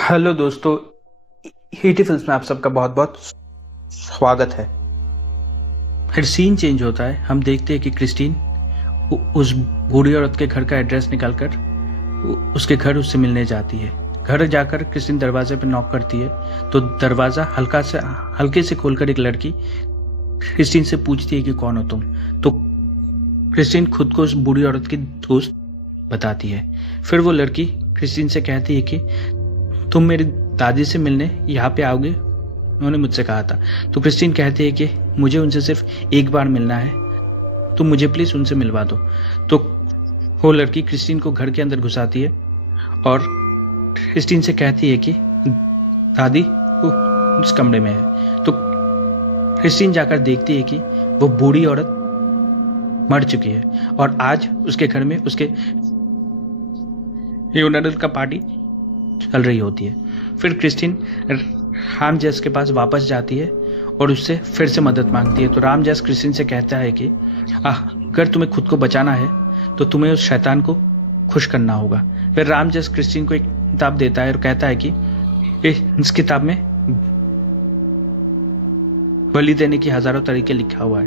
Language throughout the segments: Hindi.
हेलो दोस्तों, हीटी फिल्म्स में आप सबका बहुत बहुत स्वागत है। फिर सीन चेंज होता है। हम देखते हैं कि क्रिस्टीन उस बूढ़ी औरत के घर का एड्रेस निकालकर उसके घर उससे मिलने जाती है। घर जाकर क्रिस्टीन दरवाजे पर नॉक करती है तो दरवाज़ा हल्के से खोलकर एक लड़की क्रिस्टीन से पूछती है कि कौन हो तुम। तो क्रिस्टीन खुद को उस बूढ़ी औरत की दोस्त बताती है। फिर वो लड़की क्रिस्टीन से कहती है कि तुम मेरी दादी से मिलने यहाँ पे आओगे, उन्होंने मुझसे कहा था। तो क्रिस्टीन कहती है कि मुझे उनसे सिर्फ एक बार मिलना है, तुम मुझे प्लीज़ उनसे मिलवा दो। तो वो लड़की क्रिस्टीन को घर के अंदर घुसाती है और क्रिस्टीन से कहती है कि दादी वो उस कमरे में है। तो क्रिस्टीन जाकर देखती है कि वो बूढ़ी औरत मर चुकी है और आज उसके घर में उसके फ्यूनरल का पार्टी चल रही होती है। फिर क्रिस्टीन राम जैस के पास वापस जाती है और उससे फिर से मदद मांगती है। तो राम जैस क्रिस्टीन से कहता है कि अगर तुम्हें खुद को बचाना है तो तुम्हें उस शैतान को खुश करना होगा। फिर राम जैस क्रिस्टीन को एक किताब देता है और कहता है कि इस किताब में बलि देने की हजारों तरीके लिखा हुआ है,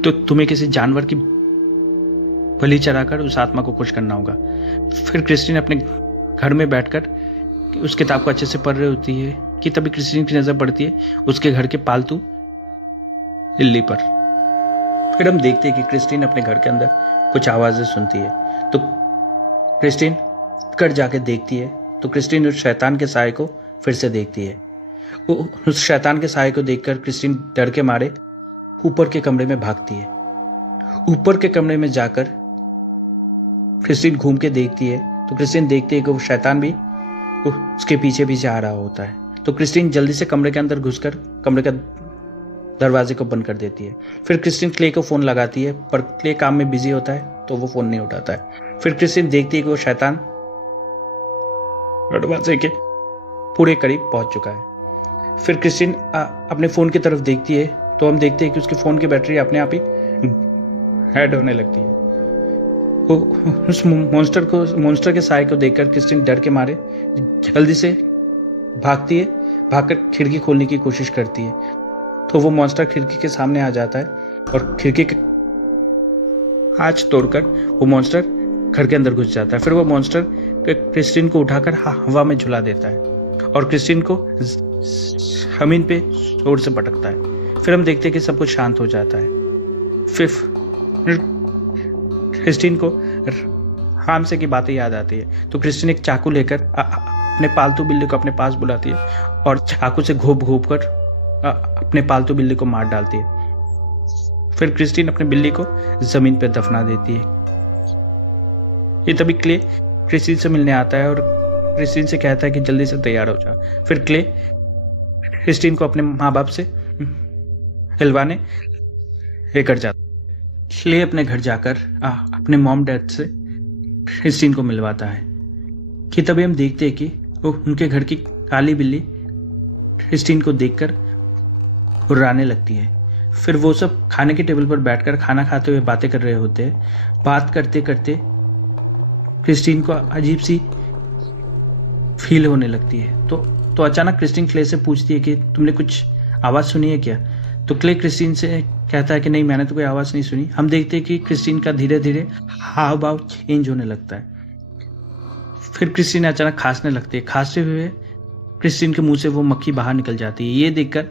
तो तुम्हें किसी जानवर की बलि चढ़ाकर उस आत्मा को खुश करना होगा। फिर क्रिस्टीन अपने घर में बैठकर उस किताब को अच्छे से पढ़ रही होती है कि तभी क्रिस्टीन की नजर पड़ती है उसके घर के पालतू बिल्ली पर। फिर हम देखते हैं कि क्रिस्टीन अपने घर के अंदर कुछ आवाजें सुनती है। तो क्रिस्टीन कर जाके देखती है तो क्रिस्टीन उस शैतान के साए को फिर से देखती है। उस शैतान के साए को देखकर क्रिस्टीन डर के मारे ऊपर के कमरे में भागती है। ऊपर के कमरे में जाकर क्रिस्टीन घूम के देखती है तो क्रिस्टीन देखती है कि वो शैतान भी उसके पीछे पीछे आ रहा होता है। तो क्रिस्टीन जल्दी से कमरे के अंदर घुसकर कमरे का दरवाजे को बंद कर देती है। फिर क्रिस्टीन क्ले को फोन लगाती है पर क्ले काम में बिजी होता है तो वो फोन नहीं उठाता है। फिर क्रिस्टीन देखती है कि वो शैतान दरवाजे के पूरे करीब पहुंच चुका है। फिर क्रिस्टीन अपने फोन की तरफ देखती है तो हम देखते हैं कि उसके फोन की बैटरी अपने आप ही हेड होने लगती है। उस मॉन्स्टर के साए को देखकर क्रिस्टीन डर के मारे जल्दी से भागती है, भागकर खिड़की खोलने की कोशिश करती है। तो वो मॉन्स्टर खिड़की के सामने आ जाता है और खिड़की के कांच तोड़कर वो मॉन्स्टर घर के अंदर घुस जाता है। फिर वो मॉन्स्टर क्रिस्टीन को उठाकर हवा में झुला देता है और क्रिस्टीन को जमीन पे जोर से पटकता है। फिर हम देखते हैं कि सब कुछ शांत हो जाता है। फिर क्रिस्टीन को हामसे की बातें याद आती है तो क्रिस्टीन एक चाकू लेकर अपने पालतू बिल्ली को अपने पास बुलाती है और चाकू से घोप घोप कर अपने पालतू बिल्ली को मार डालती है। फिर क्रिस्टीन अपने बिल्ली को जमीन पर दफना देती है। ये तभी क्ले क्रिस्टीन से मिलने आता है और क्रिस्टीन से कहता है कि जल्दी से तैयार हो जा। फिर क्ले क्रिस्टीन को अपने माँ बाप से हिलवाने लेकर जाता है। क्ले अपने घर जाकर अपने मॉम डैड से क्रिस्टीन को मिलवाता है कि तभी हम देखते हैं कि वो उनके घर की काली बिल्ली क्रिस्टीन को देखकर हुर्राने लगती है। फिर वो सब खाने के टेबल पर बैठकर खाना खाते हुए बातें कर रहे होते हैं। बात करते करते क्रिस्टीन को अजीब सी फील होने लगती है। तो अचानक क्रिस्टीन क्ले से पूछती है कि तुमने कुछ आवाज़ सुनी है क्या। तो क्ले क्रिस्टीन से कहता है कि नहीं, मैंने तो कोई आवाज़ नहीं सुनी। हम देखते हैं कि क्रिस्टीन का धीरे धीरे हाव भाव चेंज होने लगता है। फिर क्रिस्टीन अचानक खांसने लगती है। खांसते हुए क्रिस्टीन के मुंह से वो मक्खी बाहर निकल जाती है। ये देखकर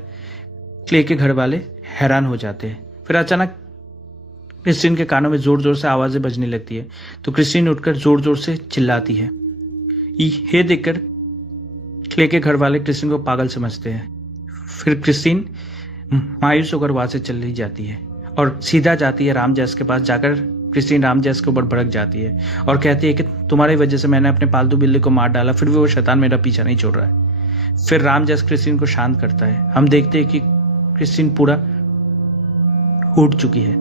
क्ले के घर वाले हैरान हो जाते हैं। फिर अचानक क्रिस्टीन के कानों में जोर जोर से आवाज़ें बजने लगती है तो क्रिस्टीन उठकर जोर जोर से चिल्लाती है। ये देखकर क्ले के घर वाले क्रिस्टीन को पागल समझते हैं। फिर क्रिस्टीन मायूस होकर वहां से चली जाती है और सीधा जाती है राम जैस के पास। जाकर क्रिस्टीन राम जैस के ऊपर भड़क जाती है और कहती है कि तुम्हारी वजह से मैंने अपने पालतू बिल्ली को मार डाला, फिर भी वो शैतान मेरा पीछा नहीं छोड़ रहा है। फिर राम जैस क्रिस्टीन को शांत करता है। हम देखते हैं कि क्रिस्टीन पूरा टूट चुकी है।